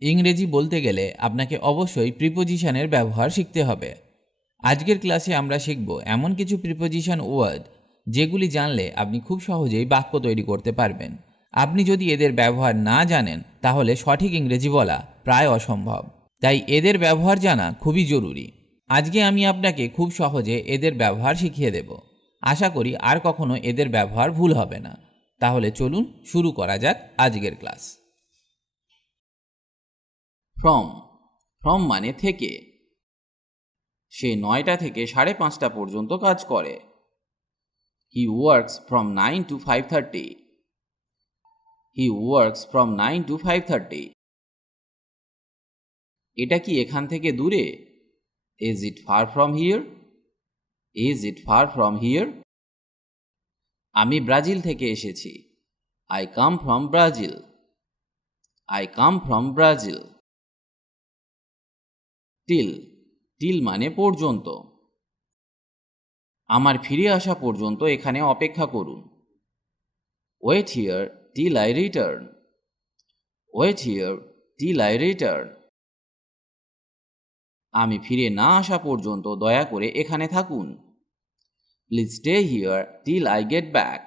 ইংরেজি বলতে গেলে আপনাকে অবশ্যই প্রিপোজিশনের ব্যবহার শিখতে হবে। আজকের ক্লাসে আমরা শিখব এমন কিছু প্রিপোজিশন ওয়ার্ড যেগুলি জানলে আপনি খুব সহজেই বাক্য তৈরি করতে পারবেন। আপনি যদি এদের ব্যবহার না জানেন তাহলে সঠিক ইংরেজি বলা প্রায় অসম্ভব। তাই এদের ব্যবহার জানা খুবই জরুরি। আজকে আমি আপনাকে খুব সহজে এদের ব্যবহার শিখিয়ে দেব। আশা করি আর কখনো এদের ব্যবহার ভুল হবে না। তাহলে চলুন শুরু করা যাক আজকের ক্লাস। ফ্রম। ফ্রম মানে থেকে। সে 9টা থেকে 5:30 পর্যন্ত কাজ করে। He works from 9 to 5:30। He works from 9 to 5:30। এটা কি এখান থেকে দূরে? Is it far from here? Is it far from here? আমি ব্রাজিল থেকে এসেছি। I come from Brazil. I come from Brazil. Till. Till মানে পর্যন্ত। আমার ফিরে আসা পর্যন্ত এখানে অপেক্ষা করুন। Wait here till I return. Wait here till I return. আমি ফিরে না আসা পর্যন্ত দয়া করে এখানে থাকুন। Please stay here till I get back.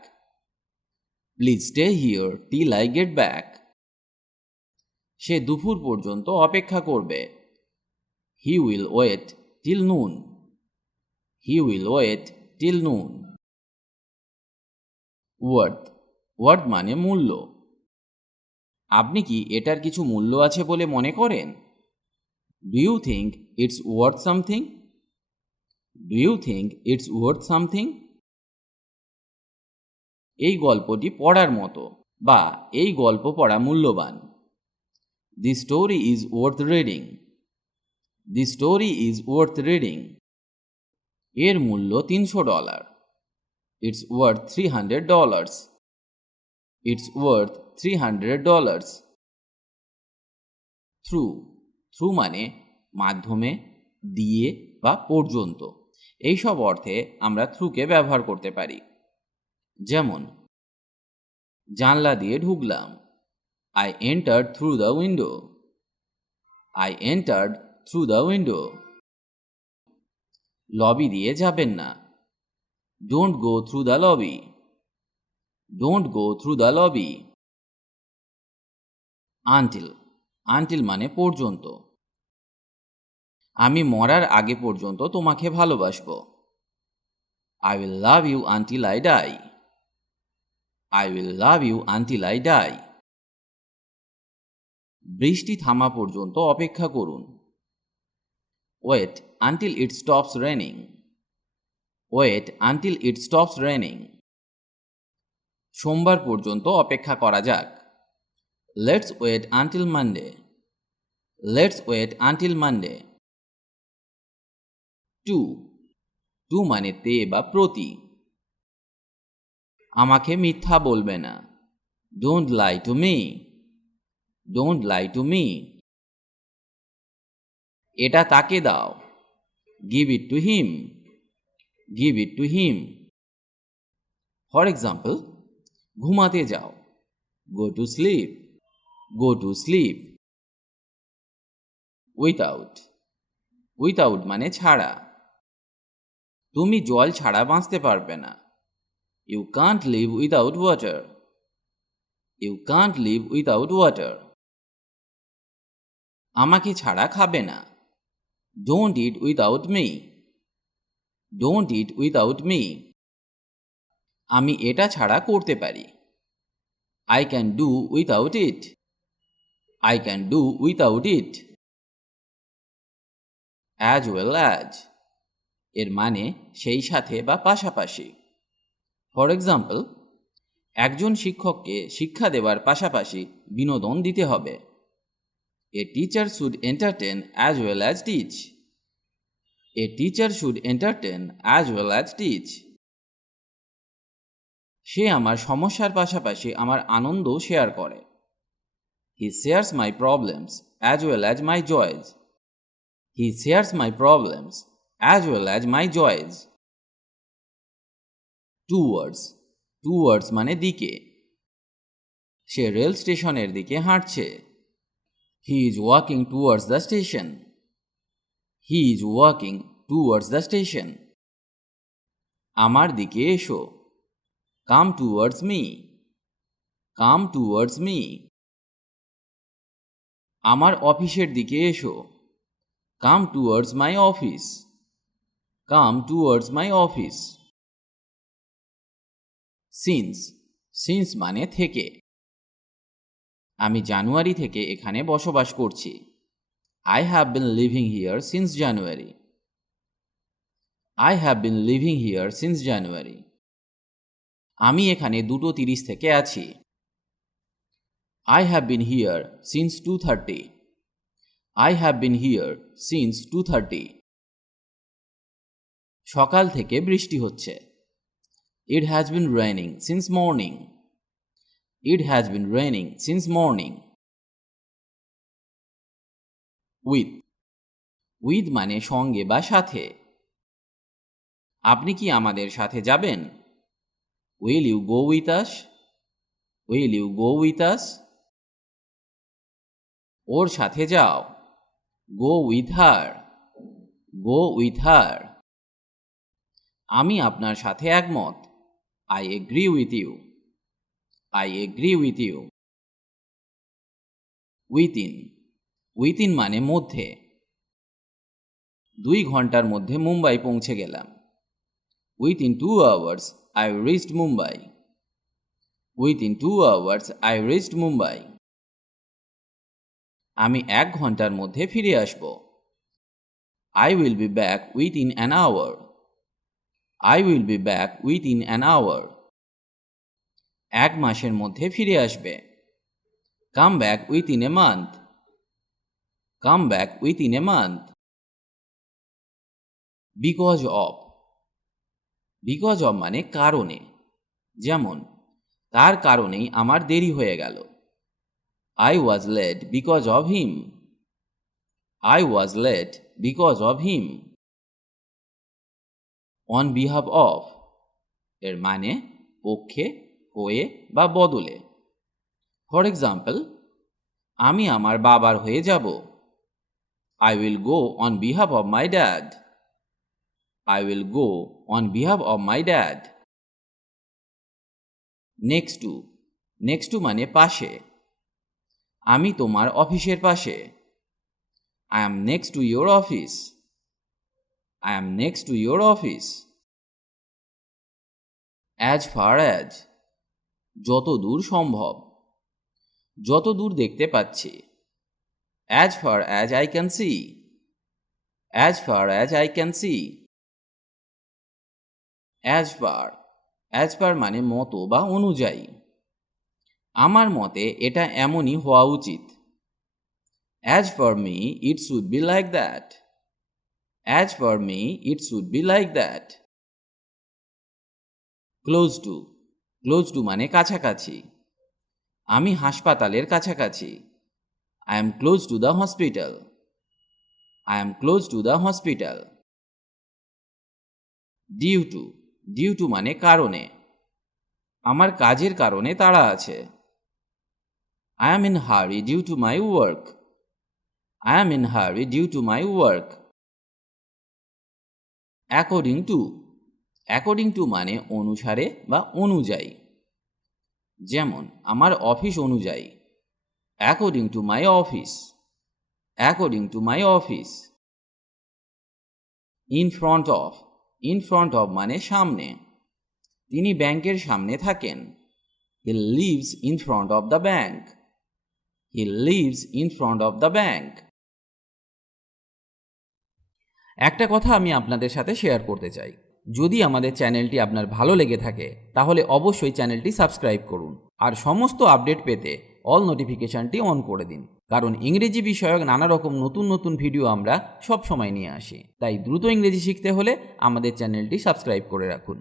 Please stay here till I get back. সে দুপুর পর্যন্ত অপেক্ষা করবে। He will wait till noon. He will wait till noon. Worth. Worth মানে মূল্য। আপনি কি এটার কিছু মূল্য আছে বলে মনে করেন? Do you think it's worth something? Do you think it's worth something? এই গল্পটি পড়ার মতো বা এই গল্প পড়া মূল্যবান। The story is worth reading. The story is worth reading. এর মূল্য $300। It's worth $300। It's worth $300। Through. Through মানে মাধ্যমে, দিয়ে বা পর্যন্ত। এইসব অর্থে আমরা থ্রুকে ব্যবহার করতে পারি। যেমন জানলা দিয়ে ঢুকলাম। I entered through the window. I entered through the window. Lobby দিয়ে যাবেন না। Don't go through the lobby. Don't go through the lobby. Until. Until মানে পর্যন্ত। আমি মরার আগে পর্যন্ত তোমাকে ভালোবাসবো। I will love you until I die. I will love you until I die. বৃষ্টি থামা পর্যন্ত অপেক্ষা করুন। Wait until it stops raining. Wait until it stops raining. সোমবার পর্যন্ত অপেক্ষা করা যাক। Let's wait until Monday. Let's wait until Monday. To. To মানে তে বা প্রতি। আমাকে মিথ্যা বলবে না। Don't lie to me. Don't lie to me. এটা তাকে দাও। Give it to him. Give it to him. For example, ঘুমাতে যাও। Go to sleep. Go to sleep. Without. Without মানে ছাড়া। তুমি জল ছাড়া বাঁচতে পারবে না। You can't live without water. You can't live without water. আমাকে ছাড়া খাবে না। Don't it without me. Don't it without me. আমি এটা ছাড়া করতে পারি। I can do without it. I can do without it. As well as এর মানে সেই সাথে বা পাশাপাশি। ফর এক্সাম্পল, একজন শিক্ষককে শিক্ষা দেওয়ার পাশাপাশি বিনোদন দিতে হবে। A teacher should entertain as well as teach. A teacher should entertain as well as teach. সে আমার সমস্যার পাশাপাশি আমার আনন্দও শেয়ার করে। He shares my problems as well as my joys. He shares my problems as well as my joys. Towards. Towards মানে দিকে। সে rail স্টেশনের দিকে হাঁটছে। He is walking towards the station. He is walking towards the station. আমার দিকে এসো। Come towards me. Come towards me. আমার অফিসের দিকে এসো। Come towards my office. Come towards my office. Since মানে থেকে। আমি জানুয়ারি থেকে এখানে বসবাস করছি। I have been living here since January. I have been living here since January. আমি এখানে 2:30 থেকে আছি। I have been here since 2:30. I have been here since 2:30. সকাল থেকে বৃষ্টি হচ্ছে। It has been raining since morning. It has been raining since morning. With মানে সঙ্গে বা সাথে। আপনি কি আমাদের সাথে যাবেন? Will you go with us? Will you go with us? ওর সাথে যাও। Go with her. Go with her. আমি আপনার সাথে একমত। I agree with you. I agree with you. Within মানে মধ্যে। 2 ঘন্টার মধ্যে মুম্বাই পৌঁছে গেলাম। Within 2 hours I reached Mumbai. Within 2 hours I reached Mumbai. আমি 1 ঘন্টার মধ্যে ফিরে আসব। I will be back within an hour. I will be back within an hour. 1 মাসের মধ্যে ফিরে আসবে। Come back within a month. Come back within a month. Because of মানে কারণে। যেমন তার কারণেই আমার দেরি হয়ে গেল। I was late because of him. I was late because of him. On behalf of এর মানে পক্ষে, হয়ে বা বদলে। ফর এক্সাম্পল, আমি আমার বাবার হয়ে যাব। I will go on behalf of my dad. I will go on behalf of my dad. Next to মানে পাশে। আমি তোমার অফিসের পাশে। I am next to your office. I am next to your office. As far as যতদূর সম্ভব, যতদূর দেখতে পাচ্ছি। As far as I can see. As far as I can see. As per মানে মতো বা অনুযায়ী। আমার মতে এটা এমনই হওয়া উচিত। As for me, it should be like that. As for me, it should be like that. Close to মানে কাছাকাছি। আমি হাসপাতালের কাছাকাছি। I am close to the hospital. I am close to the hospital. Due to মানে কারণে। আমার কাজের কারণে তাড়া আছে। I am in hurry due to my work. I am in hurry due to my work. According to মানে অনুসারে বা অনুযায়ী। যেমন আমার অফিস অনুযায়ী। According to my office. According to my office. In front of মানে সামনে। তিনি ব্যাংকের সামনে থাকেন। He lives in front of the bank. He lives in front of the bank. একটা কথা আমি আপনাদের সাথে শেয়ার করতে চাই। যদি আমাদের চ্যানেলটি আপনার ভালো লেগে থাকে তাহলে অবশ্যই চ্যানেলটি সাবস্ক্রাইব করুন আর সমস্ত আপডেট পেতে অল নোটিফিকেশনটি অন করে দিন, কারণ ইংরেজি বিষয়ক নানা রকম নতুন ভিডিও আমরা সব সময় নিয়ে আসি। তাই দ্রুত ইংরেজি শিখতে হলে আমাদের চ্যানেলটি সাবস্ক্রাইব করে রাখুন।